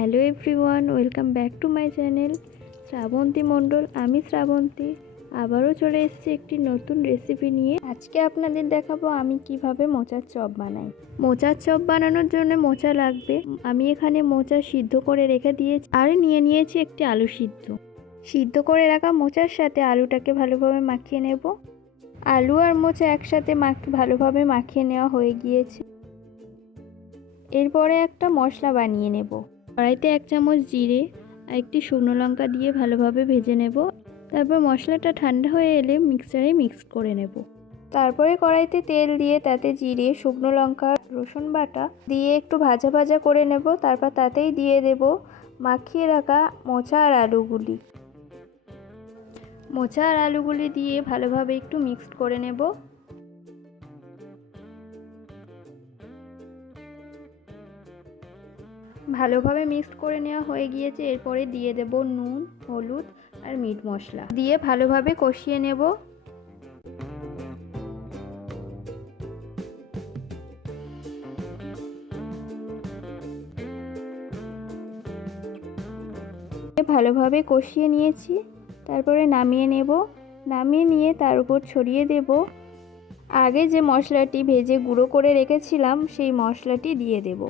Hello everyone, welcome back to my channel Srabanti Mondal. আমি শ্রাবন্তী আবারও চলে এসেছি একটি নতুন রেসিপি নিয়ে। আজকে আপনাদের দেখাবো আমি কিভাবে মোচার চপ বানাই। মোচার চপ বানানোর জন্য মোচা লাগবে। আমি এখানে মোচা সিদ্ধ করে রেখে দিয়েছি আর নিয়েছি একটি আলু সিদ্ধ করে রাখা মোচার সাথে আলুটাকে ভালোভাবে মাখিয়ে নেব। আলু আর মোচা একসাথে ভালোভাবে মাখিয়ে নেওয়া হয়ে গিয়েছে। এরপরে একটা মশলা বানিয়ে নেব। কড়াইতে 1 চামচ জিরে আর একটি শুকনো লঙ্কা দিয়ে ভালোভাবে ভেজে নেব। তারপর মশলাটা ঠান্ডা হয়ে এলে মিক্সারে মিক্স করে নেব। তারপরে কড়াইতে তেল দিয়ে তাতে জিরে, শুকনো লঙ্কা, রসুন বাটা দিয়ে একটু ভাজা ভাজা করে নেব। তারপর তাতেই দিয়ে দেব মাখিয়ে রাখা মোচা আর আলুগুলি দিয়ে ভালোভাবে একটু মিক্সড করে নেব। ভালোভাবে মিক্সড করে নেওয়া হয়ে গিয়েছে। এরপরে দিয়ে দেব নুন, হলুদ আর মিট মশলা দিয়ে ভালোভাবে কষিয়ে নেব। ভালোভাবে কষিয়ে নিয়েছি। তারপরে নামিয়ে নেব। নামিয়ে নিয়ে তার উপর ছড়িয়ে দেব আগে যে মশলাটি ভেজে গুঁড়ো করে রেখেছিলাম, সেই মশলাটি দিয়ে দেব।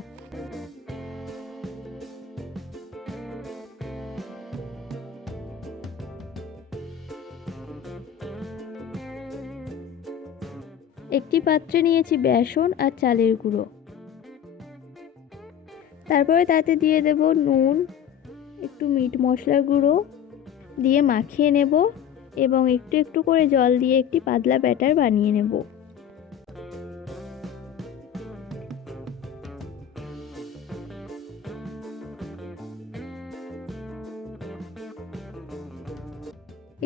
একটি পাত্রে নিয়েছি বেসন আর চালের গুঁড়ো। তারপরে তাতে দিয়ে দেব নুন, একটু মিট মশলার গুঁড়ো দিয়ে মাখিয়ে নেব এবং একটু একটু করে জল দিয়ে একটি পাতলা ব্যাটার বানিয়ে নেব।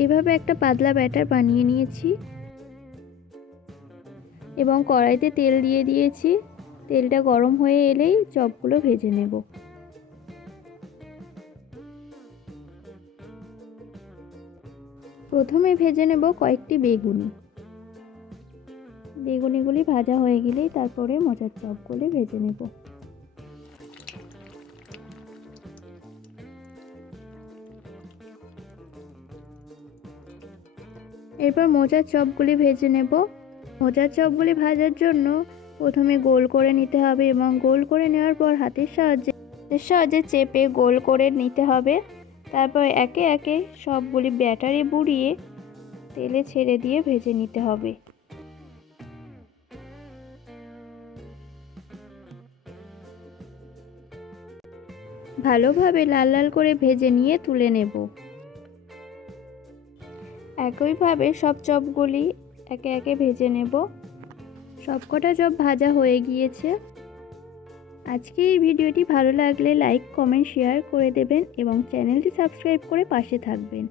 এভাবে একটা পাতলা ব্যাটার বানিয়ে নিয়েছি এবং কড়াইতে তেল দিয়ে দিয়েছি। তেলটা গরম হয়ে এলেই চপগুলো ভেজে নেব। প্রথমে ভেজে নেব কয়েকটি বেগুনিগুলি ভাজা হয়ে গেলেই তারপরে মোচার চপগুলি ভেজে নেব। এরপর মোচার চপগুলি ভেজে নেব। মোচার চপগুলি ভাজার জন্য প্রথমে গোল করে নিতে হবে এবং গোল করে নেওয়ার পর হাতের সাহায্যে চেপে গোল করে নিতে হবে। তারপর একে একে সবগুলি ব্যাটারে বুড়িয়ে তেলে ছেড়ে দিয়ে ভেজে নিতে হবে। ভালোভাবে লাল লাল করে ভেজে নিয়ে তুলে নেব। একইভাবে সব চপগুলি একে একে ভেজে নেব। সবকটা চপ ভাজা হয়ে গিয়েছে। আজকে এই ভিডিওটি ভালো লাগলে লাইক, কমেন্ট, শেয়ার করে দেবেন এবং চ্যানেলটি সাবস্ক্রাইব করে পাশে থাকবেন।